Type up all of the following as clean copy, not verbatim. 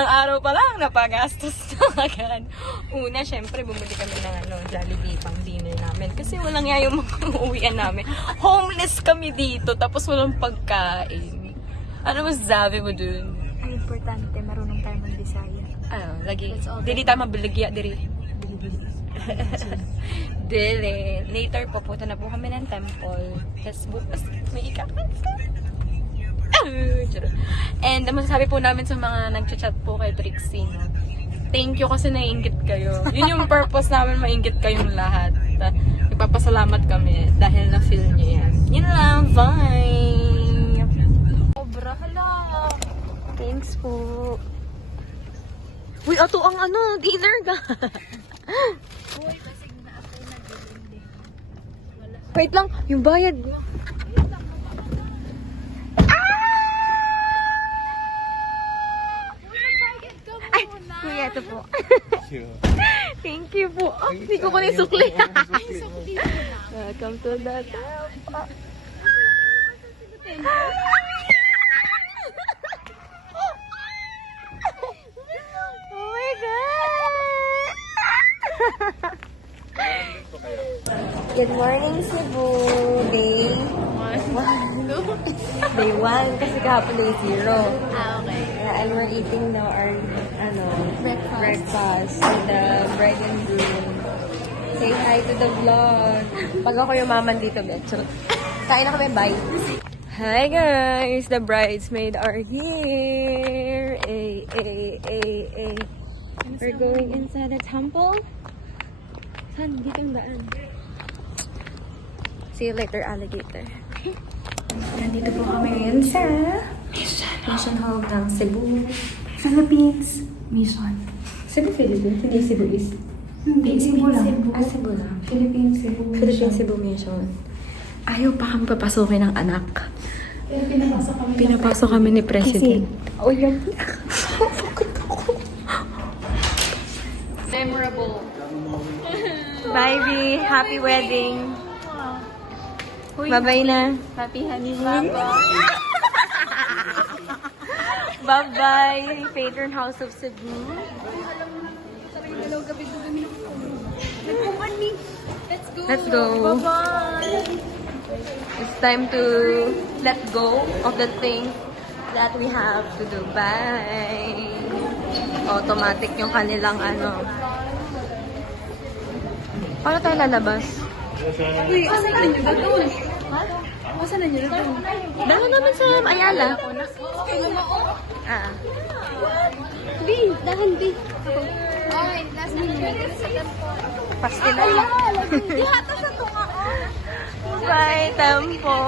unang araw pa lang, napagastos na agad. Una, syempre, bumili kami ng Jollibee pang dinner namin. Kasi walang nga yung mga uwian namin. Homeless kami dito, tapos walang pagkain. Ano masasabi mo dun? Ang importante, marunong tayo mag-Bisaya. Lagi. Dili tayo mabiligya, diri. Dili. Later, pupunta na po kami ng temple. Tapos bukas, may ikakanta. And masasabi po namin sa mga nagchat-chat po kay Trixie, no? Thank you kasi naiinggit kayo. Yun yung purpose namin, mainggit kayong lahat. Nagpapasalamat kami dahil na-feel niyo yan. Yun lang, bye! Obra, hala! Thanks po. Uy, ato ang dinner ka! Uy, kasi na ako nag-hindi. Wait lang, yung bayad mo. Kuya, ito po. Thank you po. Hindi ko pa sukli. Welcome to the temple. Oh my God! Good morning, Cebu. Day 1. Day 1 kasi kahapon day 0. Okay. And we're eating now our breakfast with the bride and groom. Say hi to the vlog. Pag ako yung maman dito, Betso. Kain na kami, bye. Hi guys! The bridesmaid are here. We're going inside the temple. Saan? Dito ang daan. See you later, alligator. Nandito po kami ngayon sa Mission Hall ng Cebu, Philippines Mission. Cebu, Philippines? Hindi Cebu East? Hindi, Cebu lang. Cebu lang. Philippines Cebu. Philippines Cebu Mission. Ayaw pa kami papasukin ng anak. Pero Pinapasok kami ni President. Oh, yan. Memorable. Bye, B. Happy wedding. Bye-bye na. Happy honeymoon. Bye-bye. Patron House of Cebu. Let's go. Bye-bye. It's time to let go of the things that we have to do. Bye. Automatic yung kanilang Paano tayo lalabas? Uy, asan na nyo na doon? Ha? Asan na nyo na doon? Dala naman sa Ayala. Di, dahan di. Ay, last minute. Pastil na lang. Di hata sa tunga. Bye, temple.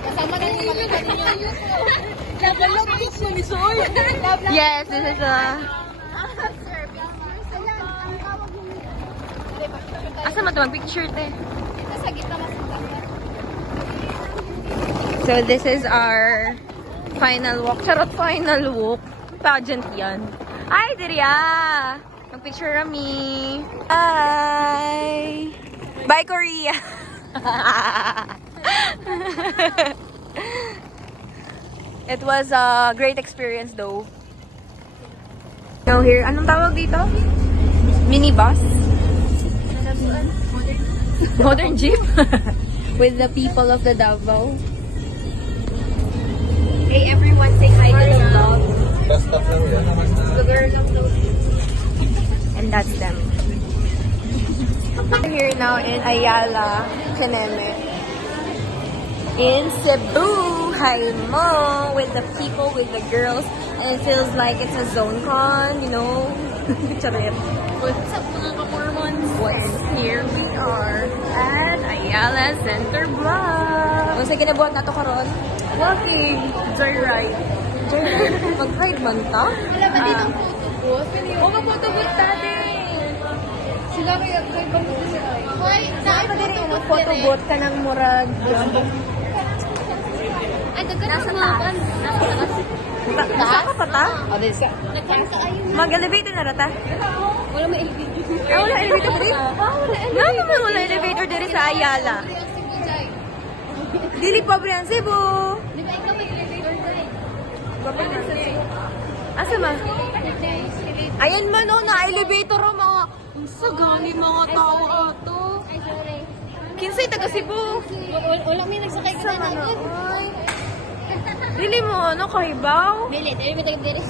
Kasama na yung makita ninyo. Labalog picture ni Soy. Yes, this is Asa mo ito? Mag-picture te. Sa gitna mas So this is our final walk. Charot, final walk. Pageant yan. Ay, Diria! Mag-picture kami. Bye! Bye, Korea! It was a great experience though. Now here, anong tawag dito? Minibus? Modern jeep? With the people of the Davao. Hey everyone, say hi to the vlog. The girl of the... And that's them. We're here now in Ayala, Caneme. In Cebu, hi mo, with the people, with the girls. And it feels like it's a zone con, you know? Charit. What's up mga ka-Mormons? Here we are at Ayala Center Block. Kung sa kinabuhat na ito karon, walking, joyride. Joyride? Mag-ride man ta? Wala ba dito ang photobooth? Oo nga, photobooth dati. Sila kaya bang dito sila? Hoy, Saan pa din yung photobooth ka ng murag? Ay, dagat nasa taas. Saan ka pa ta? Nagkanta kayo. Mag-elevator na rata? Wala may elevator. Wala elevator din? Nga naman wala elevator din sa Ayala. Dili pobre ang Cebu. Di ba ikaw may elevator tayo? Government sa Asa ma? Ayan man o, na-elevator o mga... Ang sagani mga tao ato. Kinsay taga Cebu. Wala may nagsakay ka na. Dili mo ano, kahibaw? Bilit, ay may taga-diri.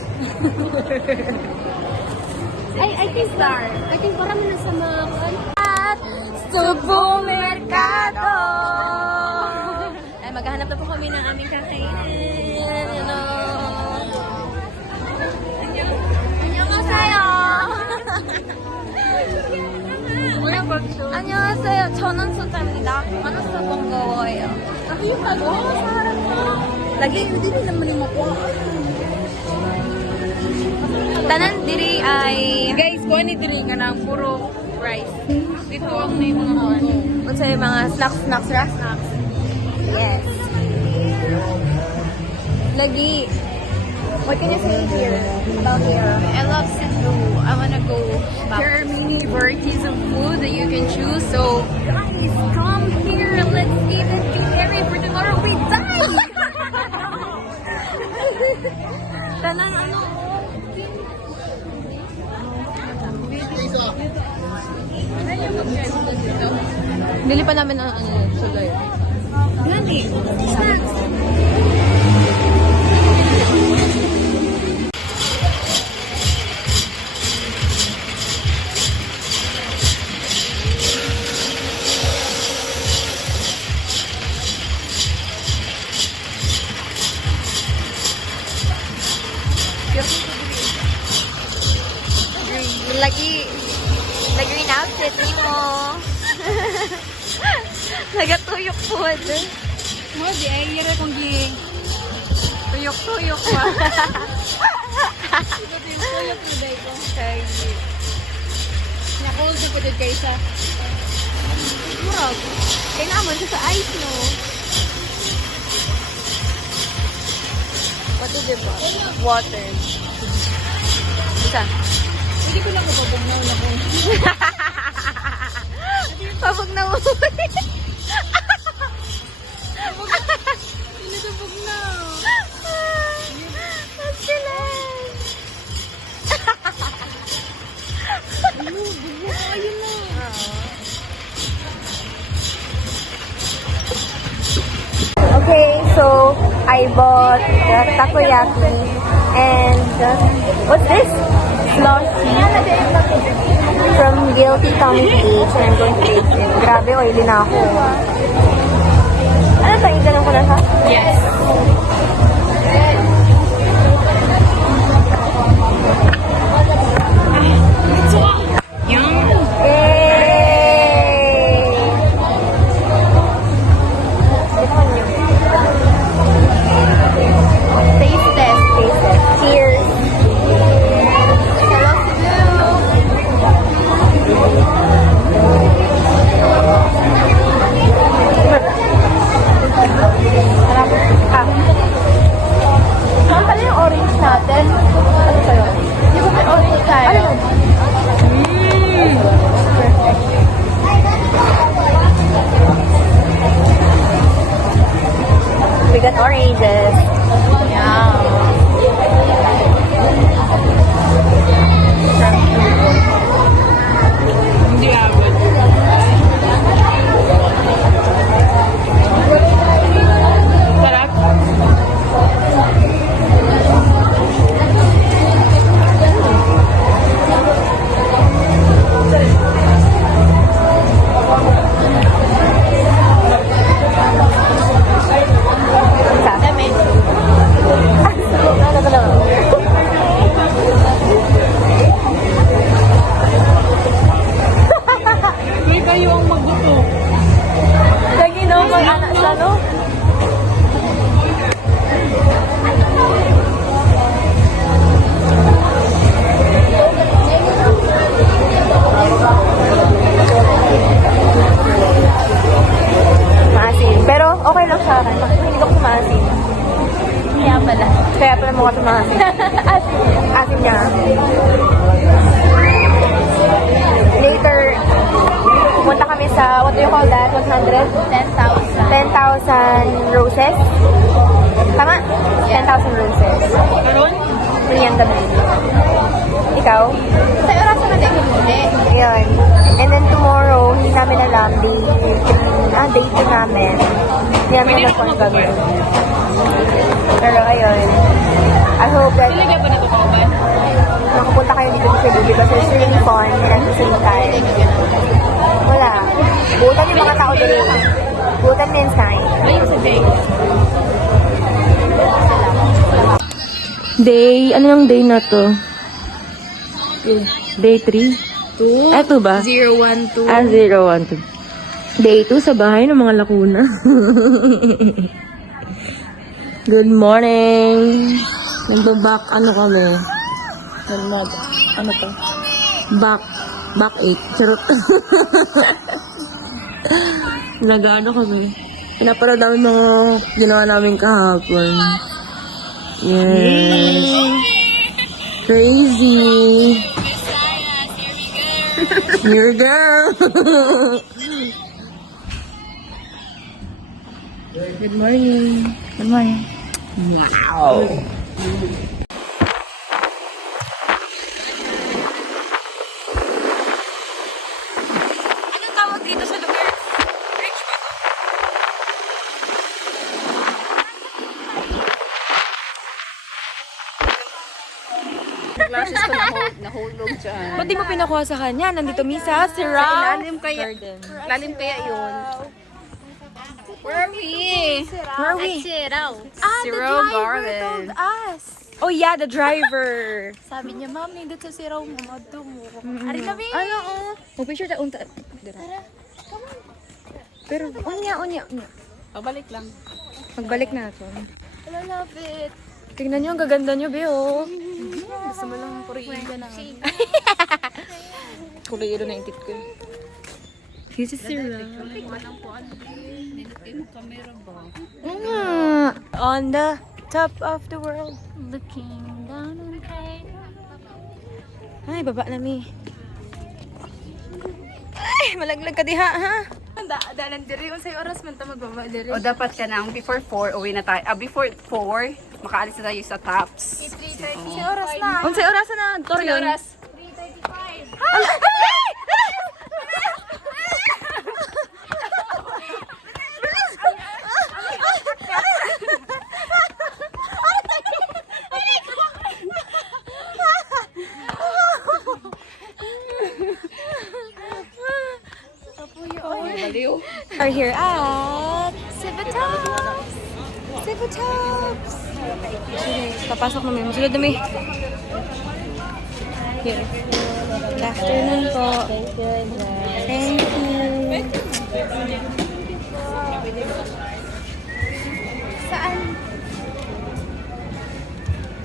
I think parang na sa mga kuan. At Cebu Mercado! Ay, maghahanap na po kami ng aming kakainin. Ano? 안녕하세요. 안녕하세요. 저는 수자입니다. 만나서 반가워요. Lagi hindi naman yung makuha. Tanan diri ay Guys, kuha ni Diri nga ng puro rice. Dito ang may mga ano. unsa yung mga snacks ra? Yes. Lagi. What can you say here about here? I love Cebu. I wanna go back. There are many varieties of food that you can choose. So, Guys, come here. Let's eat and be merry for tomorrow we die. Tanang ano? Bili pa namin ng ano, sugar. Gani. Snacks. Lagi green outfit ni mo. Nagatuyok po. mo di ay yara kong gi tuyok-tuyok pa. Tuyok na day ko. Nakol sa pudod kaysa. Murag. Kaya naman siya sa ice, no? What is it ba? Water. Isa. Hindi ko lang mapabugnaw na kung Pabugnaw. pinabugnaw. Ang sila. Ayun na. Okay, so I bought the takoyaki and what's this? Slushy from Guilty Tummy Beach. I'm going to taste it. Grabe, oily na ako. Ano to? Idalang ko na siya? Yes. Yum. Yay! Taste test. Cheers. Hello, Sarap. Saan pala yung orange natin? Ano sa'yo? Di ba may orange tayo? We got oranges. Hindi abot. Sarap. May kayo ang magluto. Lagi no, mag-anak sa no? Maasin. Pero okay lang sa akin. Hindi ko maasin. Kaya pala mukha tumasin. Asin niya. Later, pumunta kami sa, what do you call that? 100? 10,000 roses. Tama? 10,000 roses. Karon? Brilliant the main. Ikaw? Sa oras na din hindi. Ayun. And then tomorrow, hindi namin alam, day 2 namin. Hindi namin alam kung gagawin. Pero ayun. I hope that Talaga pa nito ba? makapunta kayo dito sa Cebu because it's really fun and at the same time. Wala. Butan yung mga tao dito. Butan din sign. Ayun sa day. Day, ano yung day na to? Day 3? 2? Eto ba? 012. 012. Day 2 sa bahay ng mga lakuna. Good morning! Nagbaback, ano kami? Ano to? Back 8. Charot. Nag-ano kami? Pinaparad namin mga ginawa namin kahapon. Yes. Crazy. Here we go. Good morning. Good morning. Wow. Anong tawag dito sa lugar? Bridge ba to? Glasses ko nahulog dyan. Ba't di mo pinakuha sa kanya? Nandito Misa, si Rao. Ilalim kaya, Garden. lalim kaya yun. Where are we? Where are we? Siraw. Zero Garden. Us. Oh yeah, the driver. Sabi niya, ma'am, nandito sa Siraw mo. Madto mo. Ari kami. Ano? Oh, picture ta unta. Pero unya. Pabalik lang. Magbalik na ako. I love it. Tingnan niyo, ang gaganda niyo, Be, oh. Gusto mo lang purihin ka na. Kulay ilo na yung tit ko. This is Sira. On the top of the world. Looking down on kay. Ay, baba na, Mi. Ay, malaglag ka diha, ha? Dalan diri yung sa'yo oras man ta magbaba diri. O dapat ka nang before 4 uwi na tayo. Before 4, makaalis na tayo sa Tops. 3:30 sa oras na. Unsay oras na? Torion. Oras. 3:35. Are here at Cebu Tops. Cebu Tops. Papasok na may masulod na may. Here. Good afternoon po. Thank you. Saan?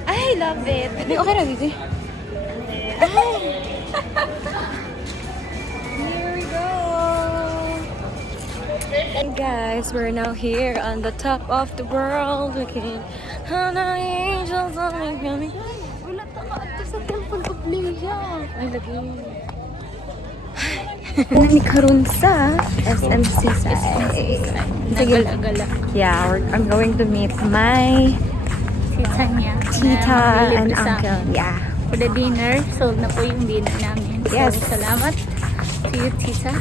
I love it. Okay na, Vivi. Here we go. Hey guys, we're now here on the top of the world looking how the angels are coming. Wala ta ka ato sa Temple of Leia. Ay, lagi. Nami karon sa SMC side. Nagala-gala. Yeah, I'm going to meet my Tita niya. tita and uncle. Yeah. For the dinner, sold na po yung dinner namin. Yes. So, salamat to you, Tita.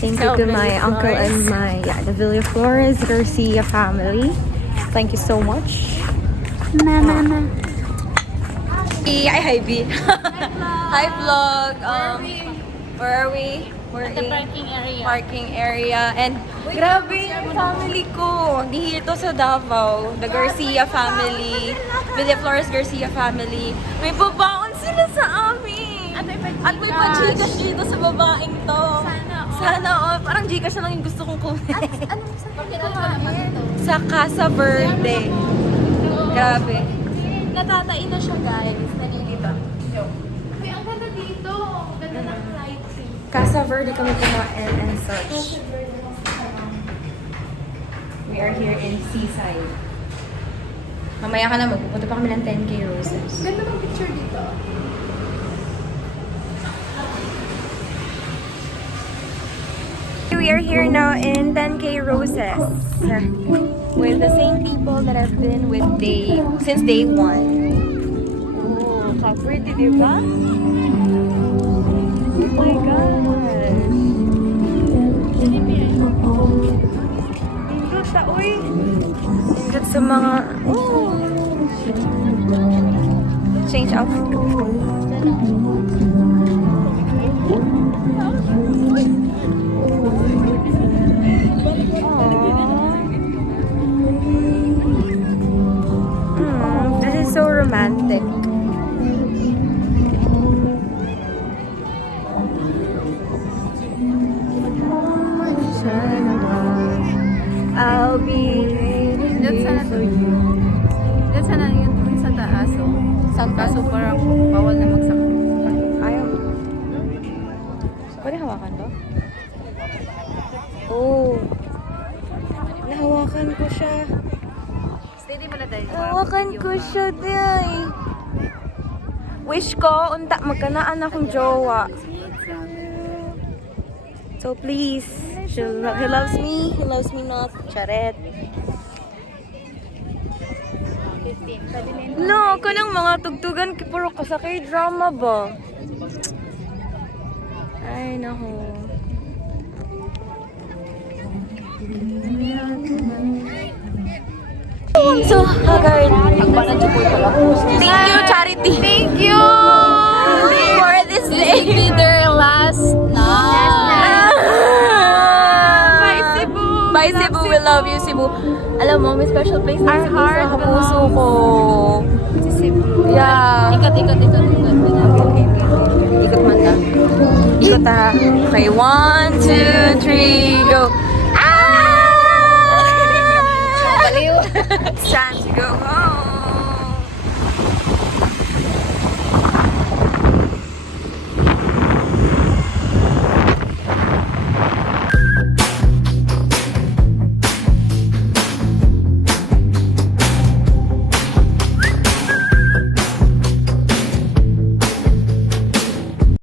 Thank you to my uncle and my the Villa Flores Garcia family. Thank you so much. Na. Hi, B. Hi, vlog. Where are we? We're At the in parking area. parking area. And grabe yung family ko. Dito sa Davao. The Garcia family. Villa Flores Garcia family. May babaon sila sa amin. At may pa-Gcash dito sa babaeng to. Sana all. Parang Gcash na lang yung gusto kong kunin. Anong sa kumain? Sa Casa Verde. Grabe. Natatain na siya, guys. Nalilibang. May ang ganda dito. Ganda ng lighting. Casa Verde kami kumain and such. We are here in Seaside. Mamaya ka na, magpupunta pa kami ng 10K Roses. Ganda ng picture dito. We are here now in 10K Roses with the same people that I've been with since day 1. pretty, di ba? Oh my gosh. Indot ta, uy. Indot sa mga... Oh. Change outfit ko. This is so romantic. I'll be waiting for you. Diyan sana yun dun sa taas, oh. Saan ka? Kaso parang bawal na magsakot. Ayaw. Pwede hawakan to? Oh. Nahawakan ko siya. Steady mo na dahil. Nahawakan ko siya, day. Wish ko, unta, magkanaan akong jowa. So please, he loves me not. Charet. No, kanang mga tugtugan, puro kasakay drama ba? Ay, naku. So, Haggard. Thank you, Charity. Thank you for this day. This will be their last night. Bye, Cebu. Bye, Cebu. We love you, Cebu. Alam mo, may special place na Cebu sa puso ko. Yeah. Ikot. Ikot man ka. Ikot ha. Okay, 1, 2, 3, go.